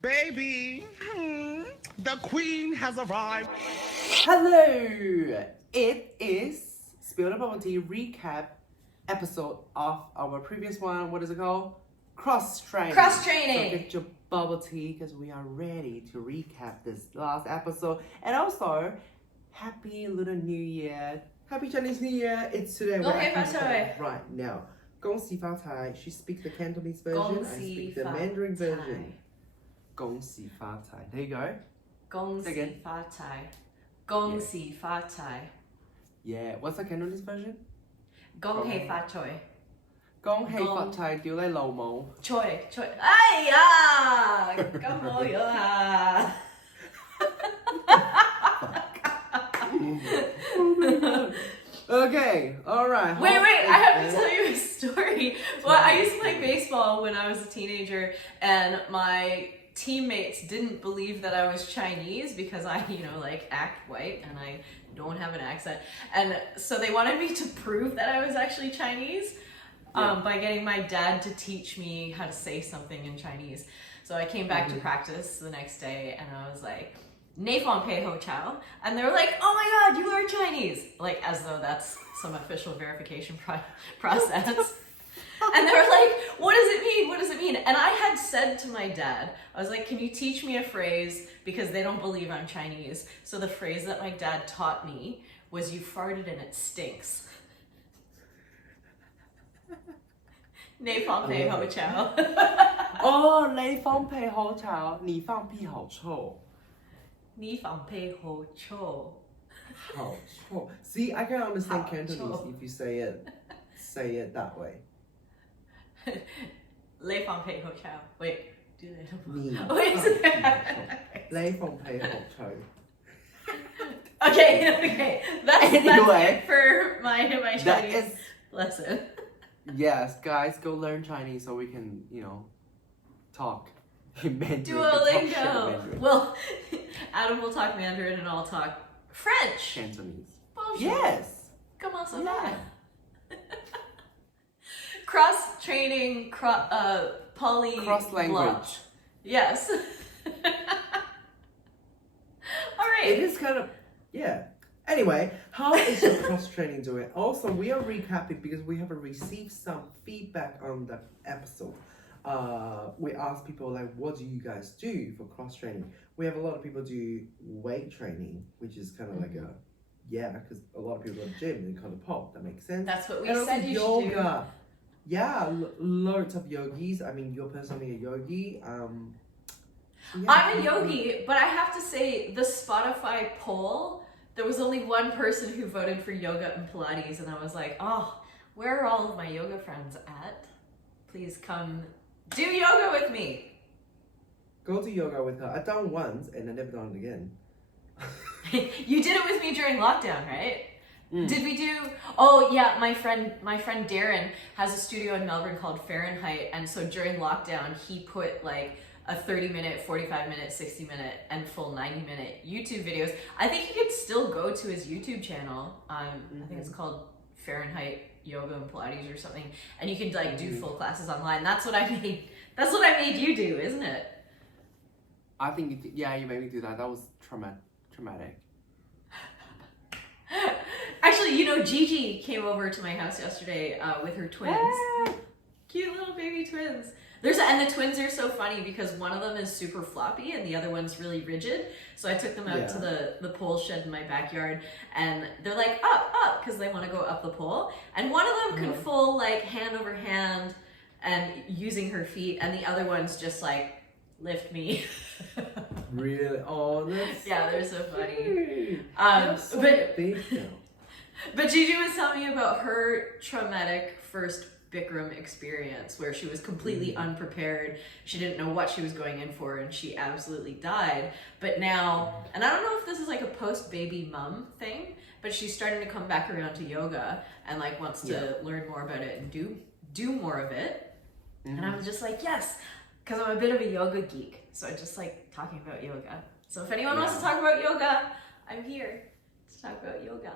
Baby, the queen has arrived. Hello! It is Spill the Bubble Tea recap episode of our previous one. What is it called? Cross training. Cross training. So get your bubble tea because we are ready to recap this last episode. And also, Happy Lunar New Year. Happy Chinese New Year. It's today. Right now. 恭喜发财. She speaks the Cantonese version. I speak the Mandarin version. 恭喜发财. There you go. 恭喜发财. 恭喜发财. Yeah. What's the Cantonese version? 恭喜發財. 恭喜發財，屌你老母！財，哎呀，咁我樣啊！ Okay, alright. Wait, I have to tell you a story. Well, I used to play baseball when I was a teenager, and my teammates didn't believe that I was Chinese because I, act white and I don't have an accent. And so they wanted me to prove that I was actually Chinese by getting my dad to teach me how to say something in Chinese. So I came back to practice the next day and I was like, 你放屁ho chow. And they were like, oh my god, you are Chinese. Like, as though that's some official verification process. And they were like, what does it mean? What does it mean? And I had said to my dad, I was like, can you teach me a phrase because they don't believe I'm Chinese. So the phrase that my dad taught me was, you farted and it stinks. 你放屁好臭. Oh, 你放屁好臭，你放屁好臭。你放屁好臭。好臭. See, I can understand Cantonese if you say it that way. 你放屁好臭. Wait, do they? 你 Wait a second. 你放屁好臭. Okay. That's it for my Chinese lesson. Yes, guys, go learn Chinese so we can, talk in Mandarin. Duolingo. Well, Adam will talk Mandarin and I'll talk French. Cantonese. Bonjour. Yes. Comment ça Yeah. va? Cross training, poly. Cross language. Yes. All right. It is kind of, yeah. Anyway, how is your cross training doing? Also, we are recapping because we have received some feedback on the episode. We asked people like, what do you guys do for cross training? We have a lot of people do weight training, which is kind of like because a lot of people at gym and kind of pop. That makes sense. That's what we and said you yoga. should do. Yeah, loads of yogis. I mean, you're personally a yogi. Yeah. I'm a yogi, but I have to say, the Spotify poll, there was only one person who voted for yoga and Pilates, and I was like, oh, where are all of my yoga friends at? Please come do yoga with me. Go to yoga with her. I've done once and I never done it again. You did it with me during lockdown, right? Did we do? Oh yeah, my friend Darren has a studio in Melbourne called Fahrenheit, and so during lockdown he put like a 30-minute, 45-minute, 60-minute, and full 90-minute YouTube videos. I think you could still go to his YouTube channel. I think it's called Fahrenheit Yoga and Pilates or something, and you can like do full classes online. That's what I made. That's what I made you do, isn't it? I think you made me do that. That was traumatic. Actually, Gigi came over to my house yesterday with her twins. Cute little baby twins. And the twins are so funny because one of them is super floppy and the other one's really rigid. So I took them out to the pole shed in my backyard, and they're like, up, because they want to go up the pole. And one of them can full like hand over hand and using her feet, and the other one's just like, lift me. Really? Oh, that's yeah, they're so funny. So big now. But Gigi was telling me about her traumatic first Bikram experience where she was completely unprepared. She didn't know what she was going in for, and she absolutely died. But now, and I don't know if this is like a post-baby mom thing, but she's starting to come back around to yoga and like wants to learn more about it and do more of it. And I was just like, yes, because I'm a bit of a yoga geek, so I just like talking about yoga. So if anyone wants to talk about yoga, I'm here to talk about yoga.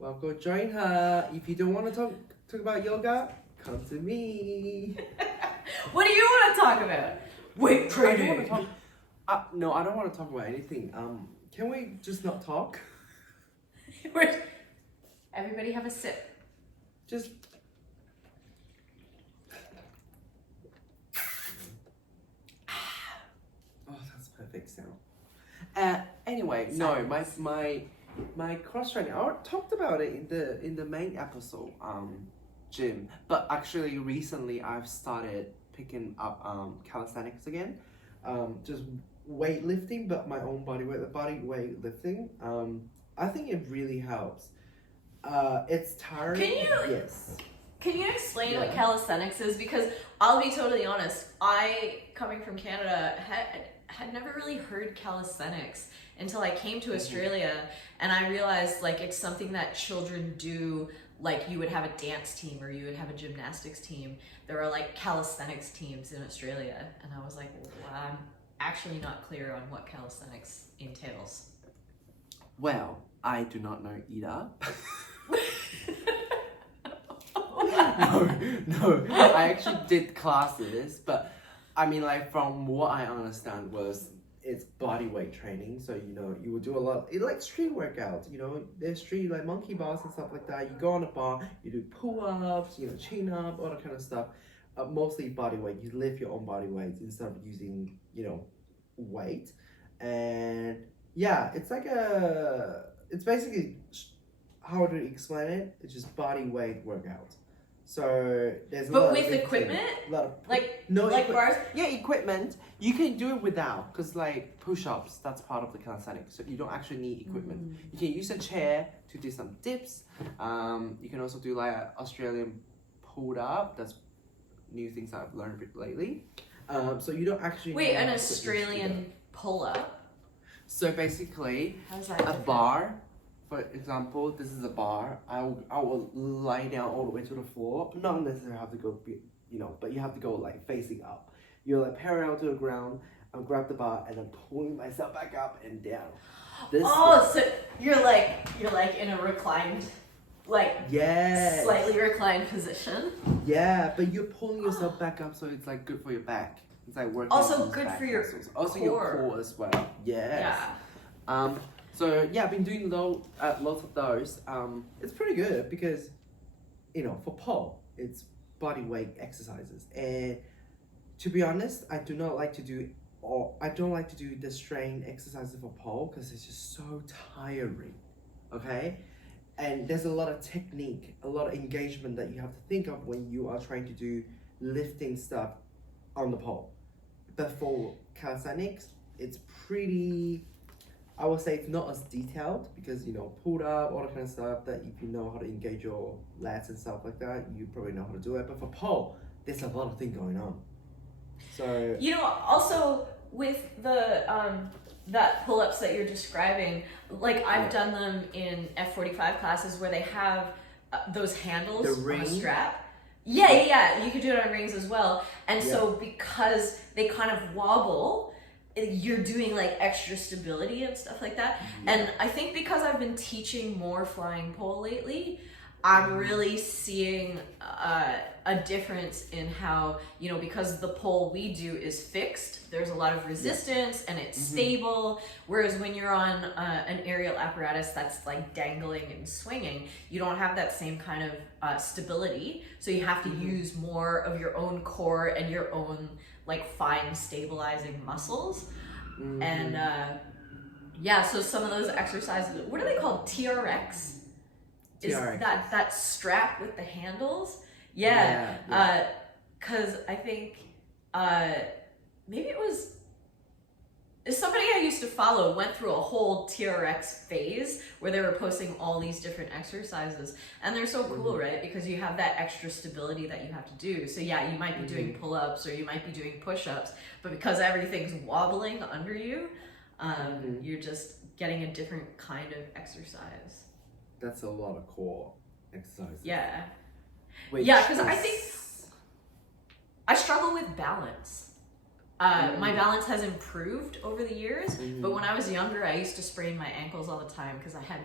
Well, go join her. If you don't want to talk about yoga, come to me. What do you want to talk about? weight I don't want to training. talk. No, I don't want to talk about anything. Can we just not talk? Everybody have a sip. Just. Oh, that's perfect sound. Anyway, no, my cross training. I talked about it in the main episode, gym. But actually, recently I've started picking up calisthenics again. Just weightlifting, but my own body weight lifting. I think it really helps. It's tiring. Yes. Can you explain Yeah. what calisthenics is? Because I'll be totally honest, I, coming from Canada, had never really heard calisthenics until I came to Australia, and I realized like it's something that children do. Like you would have a dance team or you would have a gymnastics team. There are like calisthenics teams in Australia, and I was like, well, I'm actually not clear on what calisthenics entails. Well, I do not know either. No, I actually did classes, but I mean, like from what I understand was it's body weight training. So you will do a lot. It's like street workouts. There's street like monkey bars and stuff like that. You go on a bar, you do pull-ups, chin up, all that kind of stuff. Mostly body weight. You lift your own body weight instead of using weight. And yeah, it's like it's basically how to explain it. It's just body weight workout. So there's a lot with of different equipment? things. A lot of No, like bars? Yeah, equipment. You can do it without, because like push-ups, that's part of the calisthenics. So you don't actually need equipment. You can use a chair to do some dips. You can also do like an Australian pulled up. That's new things that I've learned a bit lately. So you don't actually Wait, need an equipment to do Australian that. pull-up? So basically, How's that a different? bar. For example, this is a bar. I will lie down all the way to the floor. Not necessarily have to go, but you have to go like facing up. You're like parallel to the ground. I'll grab the bar and then pulling myself back up and down. So you're like in a reclined, like Yes. slightly reclined position. Yeah, but you're pulling yourself back up, so it's like good for your back. It's like working. Also on those good back for your muscles. Also core. your core as well. Yes. Yeah. So yeah, I've been doing lots of those. It's pretty good because, for pole, it's body weight exercises. And to be honest, I don't like to do the strain exercises for pole because it's just so tiring. Okay, and there's a lot of technique, a lot of engagement that you have to think of when you are trying to do lifting stuff on the pole. But for calisthenics, it's pretty. I would say it's not as detailed because pulled up, all that kind of stuff that if you know how to engage your lats and stuff like that, you probably know how to do it. But for pole, there's a lot of things going on. So also with the that pull-ups that you're describing, like I've done them in F45 classes where they have those handles The on ring? a strap. Yeah. You could do it on rings as well. And so because they kind of wobble, you're doing like extra stability and stuff like that. And I think because I've been teaching more flying pole lately, I'm really seeing a difference in how, because the pole we do is fixed, there's a lot of resistance and it's stable. Whereas when you're on an aerial apparatus that's like dangling and swinging, you don't have that same kind of stability. So you have to use more of your own core and your own like fine stabilizing muscles. And so some of those exercises, what are they called? TRX? Is TRX. that strap with the handles? Yeah. Because I think maybe it was somebody I used to follow went through a whole TRX phase where they were posting all these different exercises, and they're so cool, right? Because you have that extra stability that you have to do. So yeah, you might be doing pull-ups or you might be doing push-ups, but because everything's wobbling under you, you're just getting a different kind of exercise. that's a lot of core exercises. Yeah. Which Yeah, because I is- think I struggle with balance. My balance has improved over the years, but when I was younger, I used to sprain my ankles all the time because I had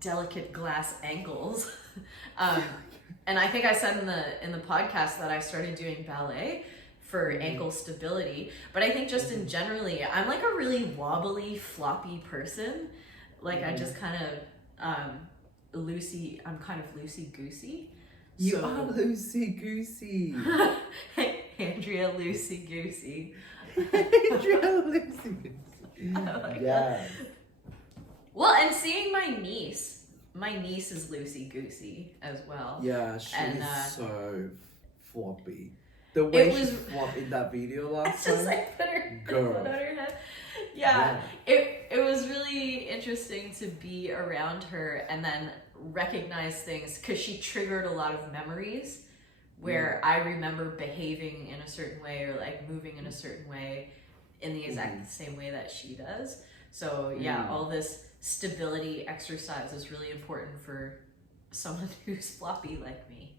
delicate glass ankles. And I think I said in the podcast that I started doing ballet for ankle stability. But I think just in generally, I'm like a really wobbly, floppy person. Like I just kind of I'm kind of loosey goosey. You are loosey goosey. Andrea loosey goosey. Andrea loosey goosey. Like Yeah. Well, and seeing my niece is loosey goosey as well. Yeah, she's And, so floppy. The way it she was- flopped in that video last Just time. like put her Girl. foot on her head. Yeah. It was really interesting to be around her and then recognize things because she triggered a lot of memories where I remember behaving in a certain way or like moving in a certain way in the exact same way that she does. So yeah, all this stability exercise is really important for someone who's floppy like me.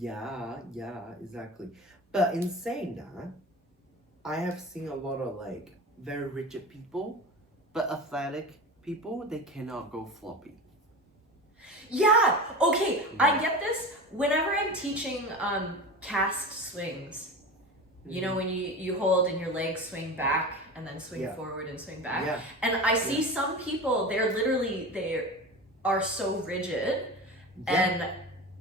Yeah, exactly. But in saying that, I have seen a lot of like very rigid people, but athletic people, they cannot go floppy. Yeah, okay, I get this whenever I'm teaching cast swings. You know, when you hold and your legs swing back and then swing forward and swing back. Yeah. And I see some people, they are so rigid and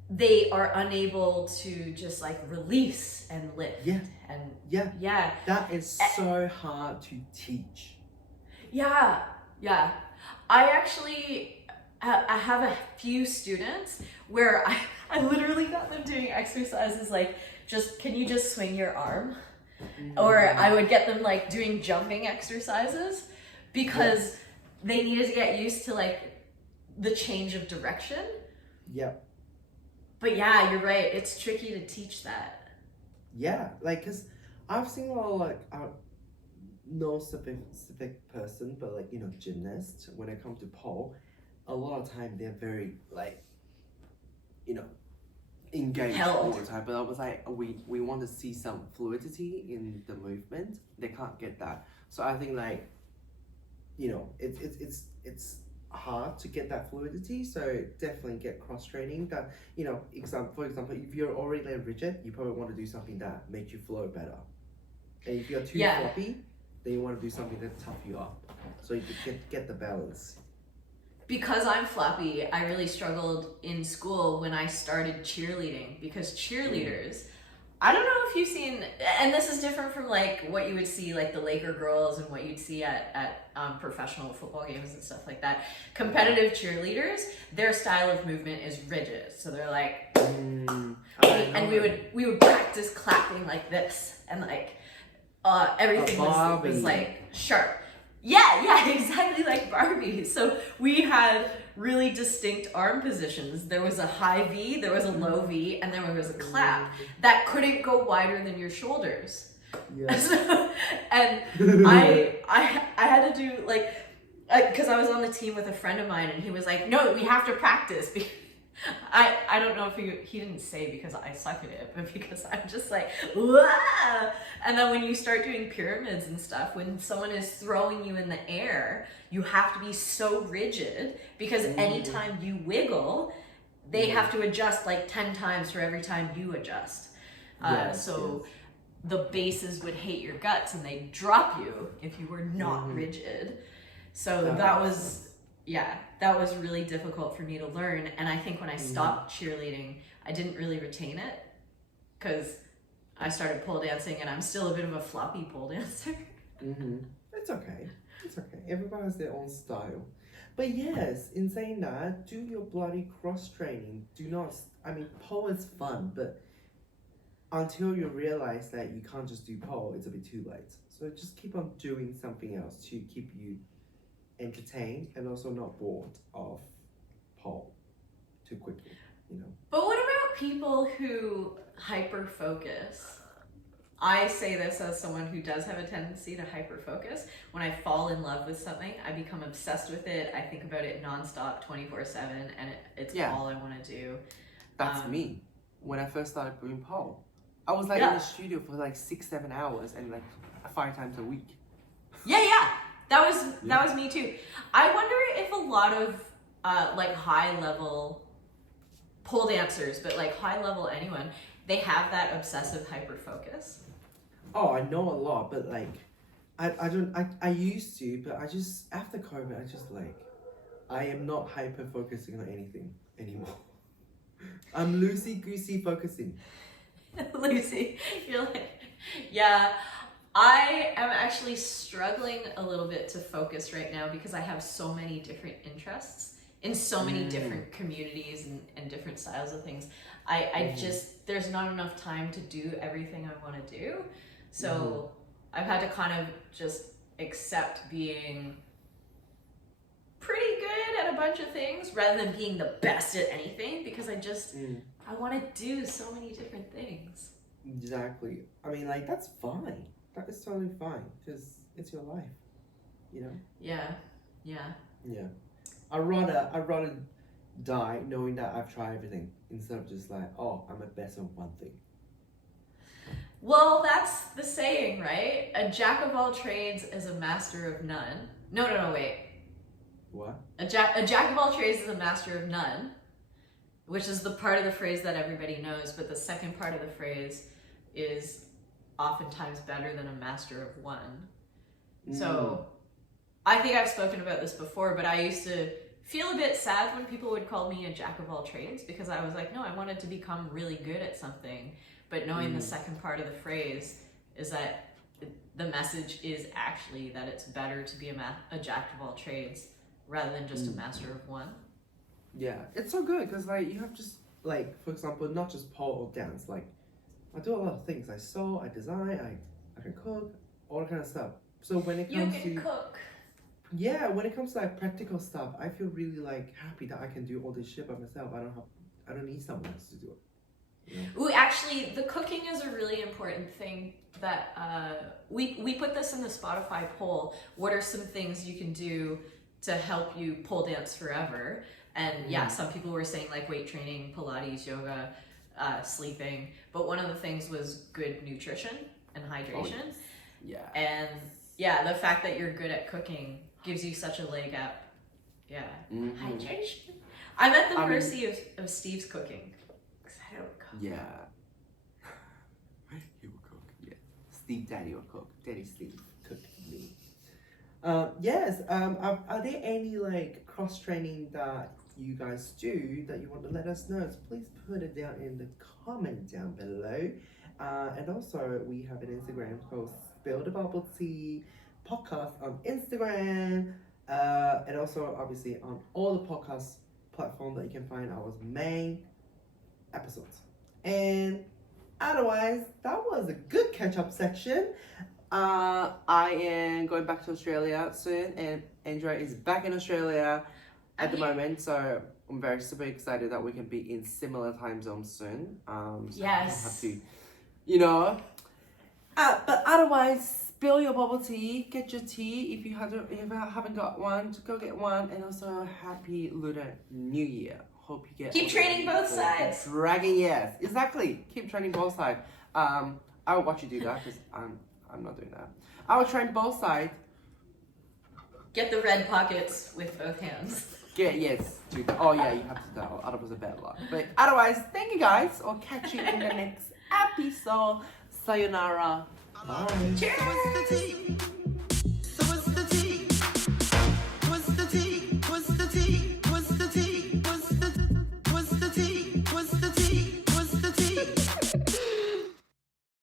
they are unable to just like release and lift. Yeah. And Yeah. That is so hard to teach. Yeah. I actually, I have a few students where I literally got them doing exercises like, can you just swing your arm? Or I would get them like doing jumping exercises because they needed to get used to like the change of direction. Yep. But yeah, you're right. It's tricky to teach that. Yeah, like, cause I've seen a lot of like, no specific person, but like, you know, gymnasts, when it comes to pole, a lot of time they're very like, you know, engaged all the time. But I was like, we want to see some fluidity in the movement. They can't get that. So I think like, you know, it's hard to get that fluidity. So definitely get cross training. That, you know, for example, if you're already like rigid, you probably want to do something that makes you flow better. And if you're too floppy, then you want to do something that tough you up, so you can get the balance. Because I'm floppy, I really struggled in school when I started cheerleading because cheerleaders, I don't know if you've seen, and this is different from like what you would see like the Laker girls and what you'd see at professional football games and stuff like that. Competitive cheerleaders, their style of movement is rigid. So they're like, and we would practice clapping like this and like everything was like sharp. Yeah, exactly like Barbie. So we had really distinct arm positions. There was a high V, there was a low V, and there was a clap that couldn't go wider than your shoulders. Yeah. And I had to do like, because I was on the team with a friend of mine, and he was like, "No, we have to practice." I don't know if he didn't say because I suck at it, but because I'm just like, wah! And then when you start doing pyramids and stuff, when someone is throwing you in the air, you have to be so rigid because anytime you wiggle, they have to adjust like 10 times for every time you adjust. The bases would hate your guts and they'd drop you if you were not rigid. So that was really difficult for me to learn. And I think when I stopped cheerleading, I didn't really retain it because I started pole dancing and I'm still a bit of a floppy pole dancer. It's okay. Everybody has their own style. But yes, in saying that, do your bloody cross training. Do not, pole is fun, but until you realize that you can't just do pole, it's a bit too late. So just keep on doing something else to keep you entertained and also not bored of pole too quickly, you know. But what about people who hyper focus? I say this as someone who does have a tendency to hyper focus. When I fall in love with something, I become obsessed with it. I think about it nonstop 24/7 and it's all I want to do. That's me. When I first started doing pole, I was like in the studio for like 6-7 hours and like 5 times a week. Yeah. That was me too. I wonder if a lot of like high level pole dancers, but like high level anyone, they have that obsessive hyper focus. Oh, I know a lot, but like, I used to, but I just, after COVID, I just like, I am not hyper focusing on anything anymore. I'm loosey goosey focusing. Lucy, you're like, yeah. I am actually struggling a little bit to focus right now because I have so many different interests in so many different communities and different styles of things. I just, there's not enough time to do everything I want to do. So I've had to kind of just accept being pretty good at a bunch of things rather than being the best at anything, because I just, I want to do so many different things. Exactly. I mean, like, that's fine. That is totally fine, because it's your life, you know? Yeah. I'd rather die knowing that I've tried everything instead of just like, oh, I'm a best on one thing. Well, that's the saying, right? A jack of all trades is a master of none. No, wait. What? A jack of all trades is a master of none, which is the part of the phrase that everybody knows, but the second part of the phrase is oftentimes better than a master of one. So I think I've spoken about this before, but I used to feel a bit sad when people would call me a jack of all trades, because I was like, no, I wanted to become really good at something. But knowing the second part of the phrase is that the message is actually that it's better to be a jack of all trades rather than just a master of one. Yeah, it's so good because like you have just like, for example, not just pole or dance. Like I do a lot of things. I sew, I design, I can cook, all that kind of stuff. So when it comes to cook. Yeah, when it comes to like practical stuff, I feel really like happy that I can do all this shit by myself. I don't need someone else to do it. You know? Ooh, actually, the cooking is a really important thing that we put this in the Spotify poll. What are some things you can do to help you pole dance forever? And yeah, some people were saying like weight training, Pilates, yoga, sleeping. But one of the things was good nutrition and hydration. Oh, yeah. And yeah, the fact that you're good at cooking gives you such a leg up. Yeah. Hydration. I'm at the mercy of Steve's cooking. Because I don't cook. Yeah. He will cook, yeah. Steve Daddy will cook. Daddy Steve cooked me. Yes, are there any like cross training that you guys do that you want to let us know? So please put it down in the comment down below. And also we have an Instagram called Spill the Bubble Tea podcast on Instagram. And also obviously on all the podcast platforms that you can find our main episodes. And otherwise, that was a good catch-up section. I am going back to Australia soon, and Andrea is back in Australia at the moment, so I'm very super excited that we can be in similar time zones soon. So yes. have to, you know. But otherwise, spill your bubble tea, get your tea if you haven't got one, go get one, and also happy Lunar New Year. Hope you get. Keep training both sides. Dragon, yes, exactly. Keep training both sides. I will watch you do that because I'm not doing that. I will train both sides. Get the red pockets with both hands. Yes. Oh yeah, you have to know. Otherwise, a bad luck. But otherwise, thank you guys. I'll catch you in the next episode. Sayonara. Bye. Cheers.